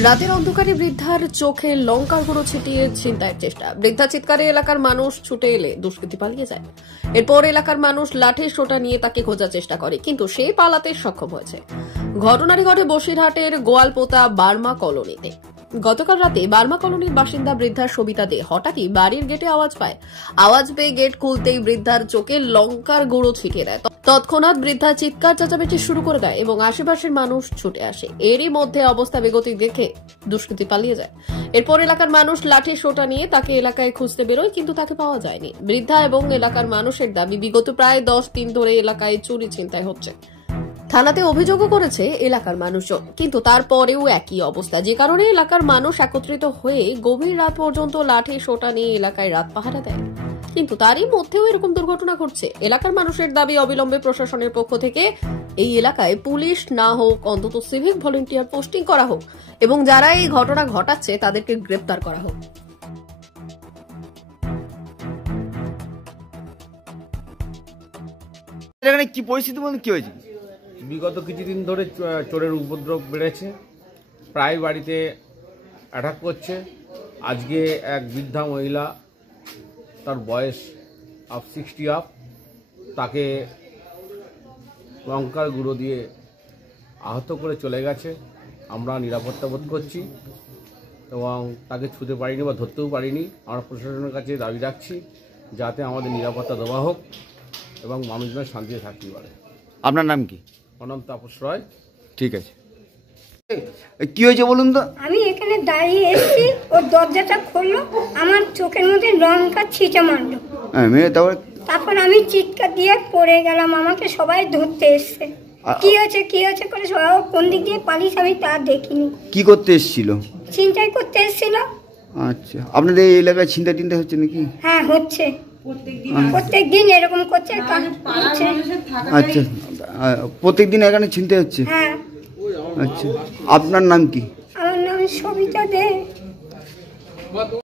রাতের অন্ধকারে বৃদ্ধার চোখে লঙ্কার গুঁড়ো ছিটিয়ে ছিনতাইয়ের চেষ্টা। বৃদ্ধা চিৎকারে এলাকার মানুষ ছুটে এলে দুষ্কৃতী পালিয়ে যায়। এরপর এলাকার মানুষ লাঠি সোঁটা নিয়ে তাকে খোঁজার চেষ্টা করে, কিন্তু সে পালাতে সক্ষম হয়েছে। ঘটনাটি ঘটে বসিরহাটের গোয়ালপোতা বার্মা কলোনিতে। গতকাল রাতে বার্মা কলোনির বাসিন্দা বৃদ্ধা সবিতা দে হঠাৎই বাড়ির গেটে আওয়াজ পায়। আওয়াজ পেয়ে গেট খুলতেই বৃদ্ধার চোখে লঙ্কার গুঁড়ো ছিটিয়ে দেয়। তৎক্ষণাৎ বৃদ্ধা চিৎকার চেঁচামেচি শুরু করে দেয় এবং আশেপাশের মানুষ ছুটে আসে। এরই মধ্যে অবস্থা বেগতিক দেখে দুষ্কৃতী পালিয়ে যায়। এরপর এলাকার মানুষ লাঠি সোঁটা নিয়ে তাকে এলাকায় খুঁজতে বেরোয়, কিন্তু তাকে পাওয়া যায়নি। বৃদ্ধা এবং এলাকার মানুষের দাবি, বিগত প্রায় 10 দিন ধরে এলাকায় চুরি ছিনতাই হচ্ছে। থানাতে অভিযোগও করেছে এলাকার মানুষজন, কিন্তু তারপরেও একই অবস্থা, যে কারণে এলাকার মানুষ একত্রিত হয়ে গভীর রাত পর্যন্ত লাঠি সোঁটা নিয়ে এলাকায় রাত পাহারা দেয়। কিন্তু তারই মধ্যেও এরকম দুর্ঘটনা ঘটছে। এলাকার মানুষের দাবি, অবিলম্বে প্রশাসনের পক্ষ থেকে এই এলাকায় পুলিশ না হোক, অন্তত সিভিক ভলেন্টিয়ার পোস্টিং করা হোক এবং যারা এই ঘটনা ঘটাচ্ছে তাদেরকে গ্রেপ্তার করা হোক। এখানে কি পরিস্থিতি বলতে কি হয়েছে? বিগত কিছুদিন ধরে চোরের উপদ্রব বেড়েছে, প্রায় বাড়িতে অ্যাটাক করছে। আজকে এক বৃদ্ধা মহিলা, তার বয়স 60 আপ, তাকে লঙ্কার গুঁড়ো দিয়ে আহত করে চলে গেছে। আমরা নিরাপত্তা বোধ করছি এবং তাকে ছুঁতে পারিনি বা ধরতেও পারিনি। আমরা প্রশাসনের কাছে দাবি রাখছি যাতে আমাদের নিরাপত্তা দেওয়া হোক এবং মানুষজন শান্তিতে থাকতে পারে। আপনার নাম কি? অনন্ত তাপস রয়। ঠিক আছে, কি হয়েছে বলুন তো? আমি এখানে দাঁড়িয়ে এসেছি, ওর দরজাটা খুললো, আমার চোখের মধ্যে লঙ্কা ছিটে মারলো। তারপর আমি চিৎকার দিয়ে পড়ে গেলাম, আমাকে সবাই ধরতে এসছে। কি হয়েছে করে সবাই কোন দিক দিয়ে পালিয়েছে আমি তা দেখিনি। কি করতে এসেছিল? ছিনতাই করতে এসেছিল। আচ্ছা, আপনাদের এই এলাকায় ছিনতাই টিনতাই হচ্ছে নাকি? হ্যাঁ, হচ্ছে, প্রত্যেক দিন এরকম করছে। আচ্ছা, প্রত্যেক দিন এখানে ছিনতাই হচ্ছে? হ্যাঁ। আচ্ছা, আপনার নাম কি? আমার নাম সবিতা দে।